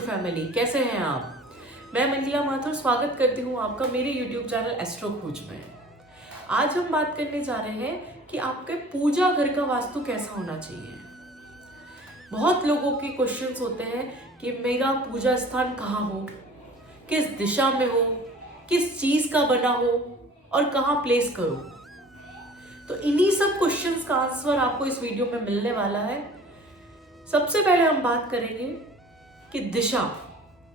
Family, कैसे हैं आप। मैं मंजिला माथुर स्वागत करती हूँ आपका मेरे यूट्यूब चैनल एस्ट्रो खोज में। आज हम बात करने जा रहे हैं कि आपके पूजा घर का वास्तु कैसा होना चाहिए। बहुत लोगों के क्वेश्चंस होते हैं कि मेरा पूजा स्थान कहाँ हो, किस दिशा में हो, किस चीज का बना हो और कहाँ प्लेस करो। तो इन्हीं सब क्वेश्चंस का आंसर आपको इस वीडियो में मिलने वाला है। सबसे पहले हम बात करेंगे कि दिशा,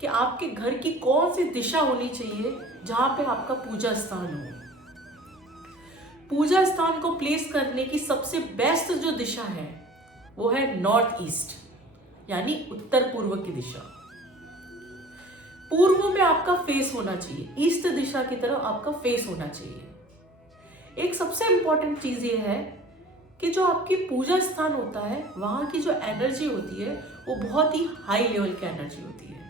कि आपके घर की कौन सी दिशा होनी चाहिए जहां पे आपका पूजा स्थान हो। पूजा स्थान को प्लेस करने की सबसे बेस्ट जो दिशा है वो है नॉर्थ ईस्ट, यानी उत्तर पूर्व की दिशा। पूर्व में आपका फेस होना चाहिए, ईस्ट दिशा की तरफ आपका फेस होना चाहिए। एक सबसे इंपॉर्टेंट चीज ये है कि जो आपकी पूजा स्थान होता है वहां की जो एनर्जी होती है वो बहुत ही हाई लेवल की एनर्जी होती है।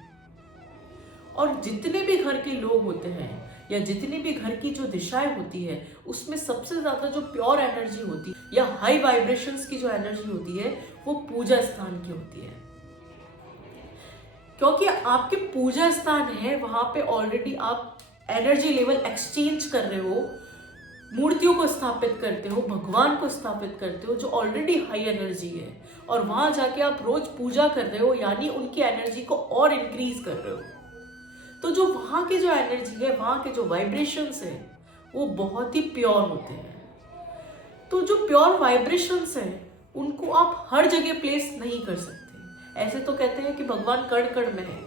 और जितने भी घर के लोग होते हैं या जितनी भी घर की जो दिशाएं होती है उसमें सबसे ज्यादा जो प्योर एनर्जी होती है या हाई वाइब्रेशंस की जो एनर्जी होती है वो पूजा स्थान की होती है। क्योंकि आपके पूजा स्थान है वहां पे ऑलरेडी आप एनर्जी लेवल एक्सचेंज कर रहे हो, मूर्तियों को स्थापित करते हो, भगवान को स्थापित करते हो जो ऑलरेडी हाई एनर्जी है, और वहां जाके आप रोज पूजा कर रहे हो, यानी उनकी एनर्जी को और इंक्रीज कर रहे हो। तो जो वहां की जो एनर्जी है, वहां के जो वाइब्रेशंस है वो बहुत ही प्योर होते हैं। तो जो प्योर वाइब्रेशंस है उनको आप हर जगह प्लेस नहीं कर सकते। ऐसे तो कहते हैं कि भगवान कण कण में है,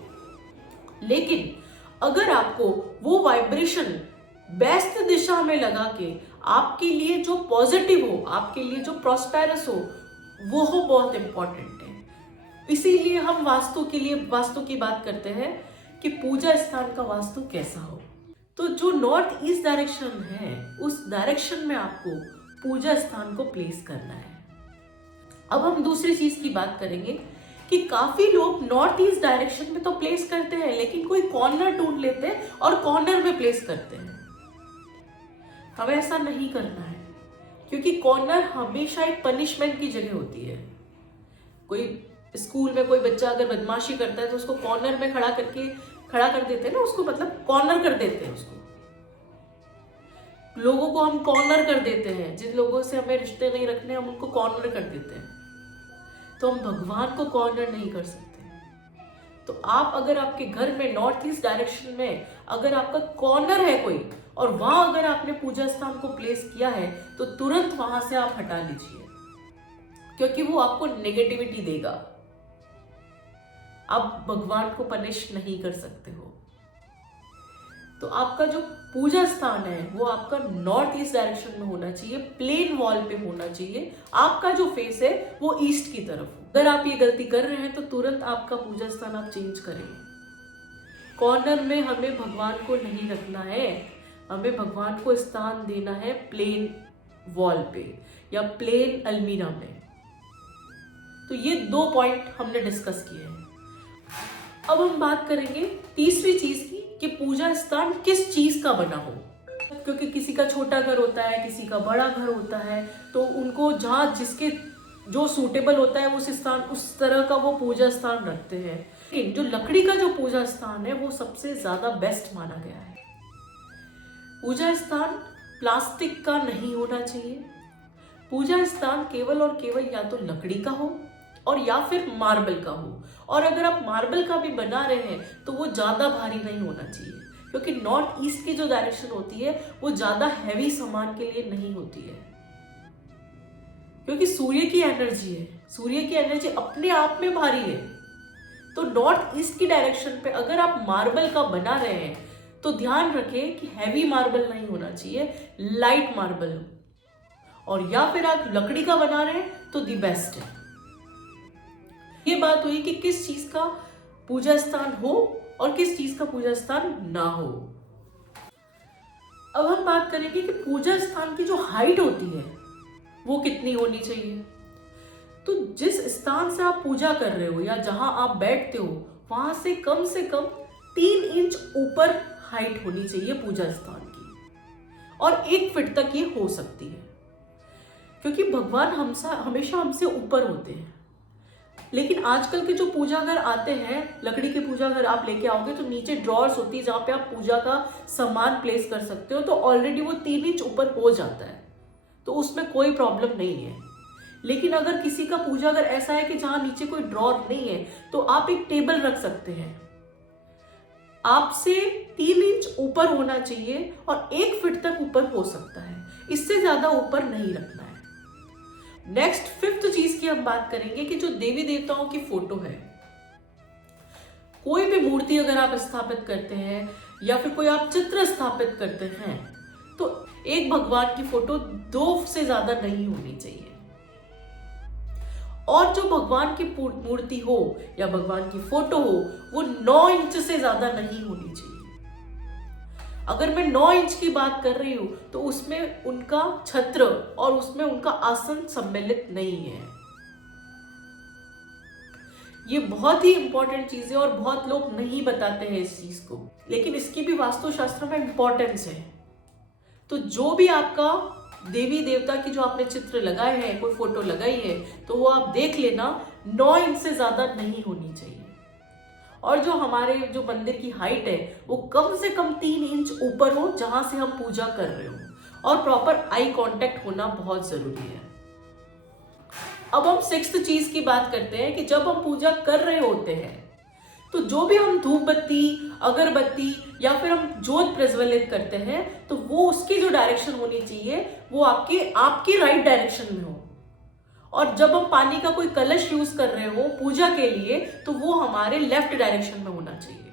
लेकिन अगर आपको वो वाइब्रेशन बेस्ट दिशा में लगा के आपके लिए जो पॉजिटिव हो, आपके लिए जो प्रॉस्पेरस हो, वो हो बहुत इंपॉर्टेंट है। इसीलिए हम वास्तु की बात करते हैं कि पूजा स्थान का वास्तु कैसा हो। तो जो नॉर्थ ईस्ट डायरेक्शन है उस डायरेक्शन में आपको पूजा स्थान को प्लेस करना है। अब हम दूसरी चीज की बात करेंगे कि काफी लोग नॉर्थ ईस्ट डायरेक्शन में तो प्लेस करते हैं लेकिन कोई कॉर्नर ढूंढ लेते हैं और कॉर्नर में प्लेस करते हैं। हमें ऐसा नहीं करना है, क्योंकि कॉर्नर हमेशा एक पनिशमेंट की जगह होती है। कोई स्कूल में कोई बच्चा अगर बदमाशी करता है तो उसको कॉर्नर में खड़ा कर देते हैं ना, उसको मतलब कॉर्नर कर देते हैं। उसको लोगों को हम कॉर्नर कर देते हैं, जिन लोगों से हमें रिश्ते नहीं रखने हम उनको कॉर्नर कर देते हैं। तो हम भगवान को कॉर्नर नहीं कर सकते। तो आप अगर आपके घर में नॉर्थ ईस्ट डायरेक्शन में अगर आपका कॉर्नर है कोई और वहां अगर आपने पूजा स्थान को प्लेस किया है तो तुरंत वहां से आप हटा लीजिए, क्योंकि वो आपको नेगेटिविटी देगा। आप भगवान को पनिश नहीं कर सकते हो। तो आपका जो पूजा स्थान है वो आपका नॉर्थ ईस्ट डायरेक्शन में होना चाहिए, प्लेन वॉल पे होना चाहिए। आपका जो फेस है वो ईस्ट की तरफ हो। अगर आप ये गलती कर रहे हैं तो तुरंत आपका पूजा स्थान आप चेंज करें। कॉर्नर में हमें भगवान को नहीं रखना है, हमें भगवान को स्थान देना है प्लेन वॉल पे या प्लेन अलमीरा में। तो ये 2 पॉइंट हमने डिस्कस किए हैं। अब हम बात करेंगे तीसरी चीज की कि पूजा स्थान किस चीज का बना हो। क्योंकि किसी का छोटा घर होता है, किसी का बड़ा घर होता है, तो उनको जहाँ जिसके जो सूटेबल होता है उस स्थान उस तरह का वो पूजा स्थान रखते हैं। लेकिन जो लकड़ी का जो पूजा स्थान है वो सबसे ज्यादा बेस्ट माना गया है। पूजा स्थान प्लास्टिक का नहीं होना चाहिए। पूजा स्थान केवल और केवल या तो लकड़ी का हो और या फिर मार्बल का हो, और अगर आप मार्बल का भी बना रहे हैं तो वो ज्यादा भारी नहीं होना चाहिए, क्योंकि नॉर्थ ईस्ट की जो डायरेक्शन होती है वो ज्यादा हैवी सामान के लिए नहीं होती है। क्योंकि सूर्य की एनर्जी है, सूर्य की एनर्जी अपने आप में भारी है। तो नॉर्थ ईस्ट की डायरेक्शन पे अगर आप मार्बल का बना रहे हैं तो ध्यान रखें कि हैवी मार्बल नहीं होना चाहिए, लाइट मार्बल हो। और या फिर आप लकड़ी का बना रहे हैं तो दी बेस्ट है। ये बात हुई कि किस चीज का पूजा स्थान हो और किस चीज का पूजा स्थान ना हो। अब हम बात करेंगे कि पूजा स्थान की जो हाइट होती है वो कितनी होनी चाहिए। तो जिस स्थान से आप पूजा कर रहे हो या जहां आप बैठते हो वहां से कम 3 इंच ऊपर हाइट होनी चाहिए पूजा स्थान की, और 1 फीट तक ये हो सकती है, क्योंकि भगवान हमेशा हमसे ऊपर होते हैं। लेकिन आजकल के जो पूजा घर आते हैं, लकड़ी के पूजा घर आप लेके आओगे तो नीचे ड्रॉर्स होती है जहाँ पे आप पूजा का सामान प्लेस कर सकते हो, तो ऑलरेडी वो 3 इंच ऊपर हो जाता है, तो उसमें कोई प्रॉब्लम नहीं है। लेकिन अगर किसी का पूजा घर ऐसा है कि जहाँ नीचे कोई ड्रॉर नहीं है, तो आप एक टेबल रख सकते हैं। आपसे 3 इंच ऊपर होना चाहिए और 1 फीट तक ऊपर हो सकता है, इससे ज्यादा ऊपर नहीं रखना है। नेक्स्ट 5th चीज की हम बात करेंगे कि जो देवी देवताओं की फोटो है, कोई भी मूर्ति अगर आप स्थापित करते हैं या फिर कोई आप चित्र स्थापित करते हैं, तो एक भगवान की फोटो 2 से ज्यादा नहीं होनी चाहिए। और जो भगवान की मूर्ति हो या भगवान की फोटो हो, वो 9 इंच से ज्यादा नहीं होनी चाहिए। अगर मैं 9 इंच की बात कर रही हूं तो उसमें उनका छत्र और उसमें उनका आसन सम्मिलित नहीं है। ये बहुत ही इंपॉर्टेंट चीज है और बहुत लोग नहीं बताते हैं इस चीज को, लेकिन इसकी भी वास्तुशास्त्र में इंपॉर्टेंस है। तो जो भी आपका देवी देवता की जो आपने चित्र लगाए हैं, कोई फोटो लगाई है, तो वो आप देख लेना 9 इंच से ज्यादा नहीं होनी चाहिए। और जो हमारे जो मंदिर की हाइट है वो कम से कम 3 इंच ऊपर हो जहां से हम पूजा कर रहे हो, और प्रॉपर आई कांटेक्ट होना बहुत जरूरी है। अब हम 6th चीज की बात करते हैं कि जब हम पूजा कर रहे होते हैं तो जो भी हम धूप बत्ती, अगरबत्ती या फिर हम जोत प्रज्वलित करते हैं, तो वो उसकी जो डायरेक्शन होनी चाहिए वो आपकी राइट डायरेक्शन में हो। और जब हम पानी का कोई कलश यूज कर रहे हो पूजा के लिए, तो वो हमारे लेफ्ट डायरेक्शन में होना चाहिए।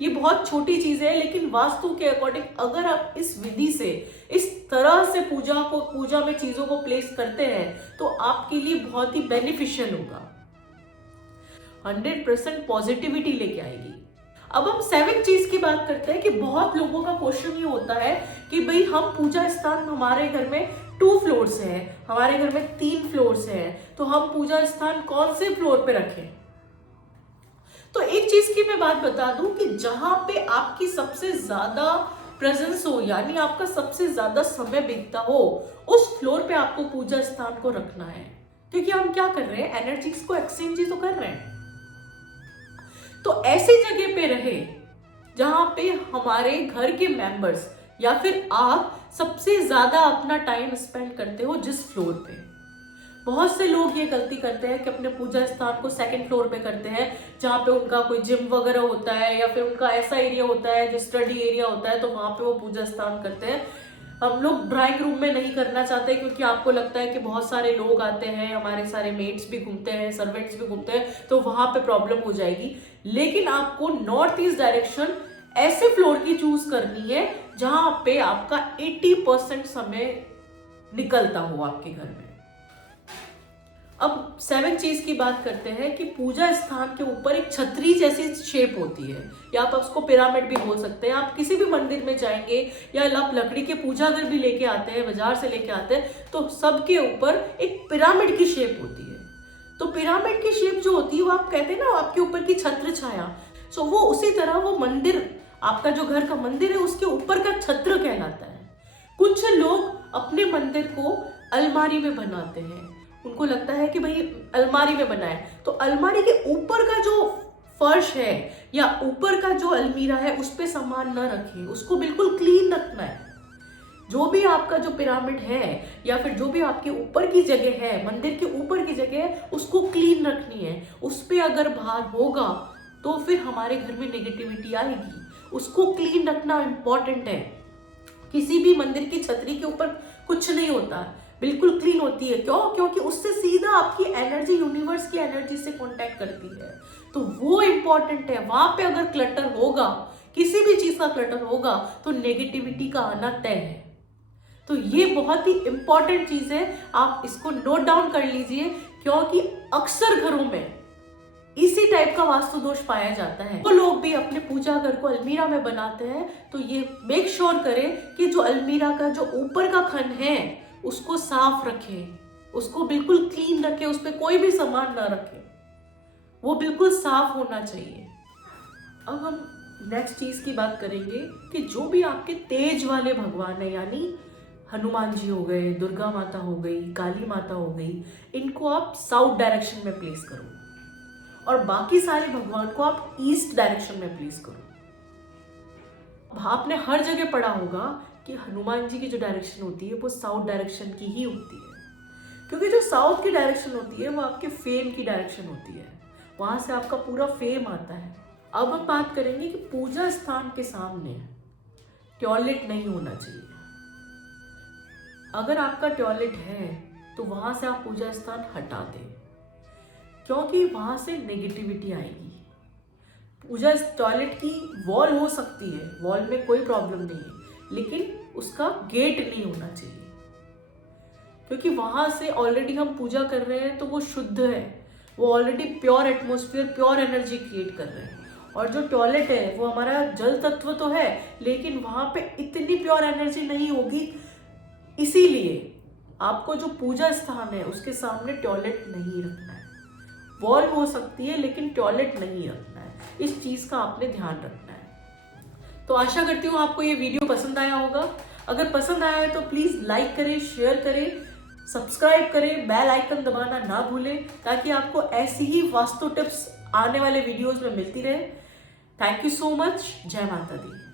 ये बहुत छोटी चीज है, लेकिन वास्तु के अकॉर्डिंग अगर आप इस विधि से, इस तरह से पूजा में चीजों को प्लेस करते हैं, तो आपके लिए बहुत ही बेनिफिशियल होगा, 100% पॉजिटिविटी लेके आएगी। अब हम 7th चीज की बात करते हैं कि बहुत लोगों का क्वेश्चन ये होता है कि भाई हम पूजा स्थान, हमारे घर में 2 फ्लोर्स है, हमारे घर में 3 फ्लोर्स है, तो हम पूजा स्थान कौन से फ्लोर पे रखें। तो एक चीज की मैं बात बता दूं कि जहां पे आपकी सबसे ज्यादा प्रेजेंस हो, यानी आपका सबसे ज्यादा समय बीतता हो, उस फ्लोर पे आपको पूजा स्थान को रखना है। क्योंकि हम क्या कर रहे हैं, एनर्जीज को एक्सचेंज ही तो कर रहे हैं। तो ऐसी जगह पे रहे जहां पे हमारे घर के मेंबर्स या फिर आप सबसे ज्यादा अपना टाइम स्पेंड करते हो जिस फ्लोर पे। बहुत से लोग ये गलती करते हैं कि अपने पूजा स्थान को 2nd फ्लोर पे करते हैं, जहाँ पे उनका कोई जिम वगैरह होता है या फिर उनका ऐसा एरिया होता है जो स्टडी एरिया होता है, तो वहां पे वो पूजा स्थान करते हैं। हम लोग ड्राइंग रूम में नहीं करना चाहते क्योंकि आपको लगता है कि बहुत सारे लोग आते हैं, हमारे सारे मेट्स भी घूमते हैं, सर्वेंट्स भी घूमते हैं, तो वहां पे प्रॉब्लम हो जाएगी। लेकिन आपको नॉर्थ ईस्ट डायरेक्शन ऐसे फ्लोर की चूज करनी है जहां पे आपका 80% समय निकलता हो आपके घर में। अब 7th चीज की बात करते हैं कि पूजा स्थान के ऊपर एक छतरी जैसी शेप होती है, या आप उसको पिरामिड भी बोल सकते हैं। आप किसी भी मंदिर में जाएंगे या आप लकड़ी के पूजा घर भी लेके आते हैं, बाजार से लेके आते हैं, तो सबके ऊपर एक पिरामिड की शेप होती है। तो पिरामिड की शेप जो होती है वो आप कहते हैं ना आपके ऊपर की छत्र छाया, सो वो उसी तरह वो मंदिर, आपका जो घर का मंदिर है उसके ऊपर का छत्र कहलाता है। कुछ लोग अपने मंदिर को अलमारी में बनाते हैं, उनको लगता है कि भाई अलमारी में बना है, तो अलमारी के ऊपर का जो फर्श है या ऊपर का जो अलमीरा है उस पे सामान न रखें, उसको बिल्कुल क्लीन रखना है। जो भी आपका जो पिरामिड है या फिर जो भी आपके ऊपर की जगह है, मंदिर के ऊपर की जगह है, उसको क्लीन रखनी है। उस पे अगर भार होगा तो फिर हमारे घर में नेगेटिविटी आएगी। उसको क्लीन रखना इंपॉर्टेंट है। किसी भी मंदिर की छतरी के ऊपर कुछ नहीं होता, बिल्कुल क्लीन होती है। क्यों? क्योंकि उससे सीधा आपकी एनर्जी यूनिवर्स की एनर्जी से कांटेक्ट करती है, तो वो इंपॉर्टेंट है। वहां पे अगर क्लटर होगा, किसी भी चीज का क्लटर होगा, तो नेगेटिविटी का आना तय है। तो ये बहुत ही इंपॉर्टेंट चीज है, आप इसको नोट डाउन कर लीजिए, क्योंकि अक्सर घरों में इसी टाइप का वास्तु दोष पाया जाता है। तो लोग भी अपने पूजा घर को अलमीरा में बनाते हैं, तो ये मेक श्योर करें कि जो अलमीरा का जो ऊपर का खंड है उसको साफ रखें, उसको बिल्कुल क्लीन रखें, उस पर कोई भी सामान ना रखें, वो बिल्कुल साफ होना चाहिए। अब हम नेक्स्ट चीज की बात करेंगे कि जो भी आपके तेज वाले भगवान है, यानी हनुमान जी हो गए, दुर्गा माता हो गई, काली माता हो गई, इनको आप साउथ डायरेक्शन में प्लेस करो और बाकी सारे भगवान को आप ईस्ट डायरेक्शन में प्लेस करो। आपने हर जगह पढ़ा होगा कि हनुमान जी की जो डायरेक्शन होती है वो साउथ डायरेक्शन की ही होती है, क्योंकि जो साउथ की डायरेक्शन होती है वो आपके फेम की डायरेक्शन होती है, वहां से आपका पूरा फेम आता है। अब हम बात करेंगे कि पूजा स्थान के सामने टॉयलेट नहीं होना चाहिए। अगर आपका टॉयलेट है तो वहां से आप पूजा स्थान हटा दें, क्योंकि वहां से नेगेटिविटी आएगी। पूजा टॉयलेट की वॉल हो सकती है, वॉल में कोई प्रॉब्लम नहीं है, लेकिन उसका गेट नहीं होना चाहिए, क्योंकि वहां से ऑलरेडी हम पूजा कर रहे हैं तो वो शुद्ध है, वो already pure atmosphere, pure energy create कर रहे हैं। और जो टॉयलेट है वो हमारा जल तत्व तो है, लेकिन वहां पे इतनी प्योर एनर्जी नहीं होगी। इसीलिए आपको जो पूजा स्थान है उसके सामने टॉयलेट नहीं रखना है। वॉल हो सकती है लेकिन टॉयलेट नहीं रखना है, इस चीज का आपने ध्यान रखना है। तो आशा करती हूँ आपको ये वीडियो पसंद आया होगा। अगर पसंद आया है तो प्लीज लाइक करें, शेयर करें, सब्सक्राइब करें, बेल आइकन दबाना ना भूलें, ताकि आपको ऐसी ही वास्तु टिप्स आने वाले वीडियोस में मिलती रहे। Thank you so much. जय माता दी।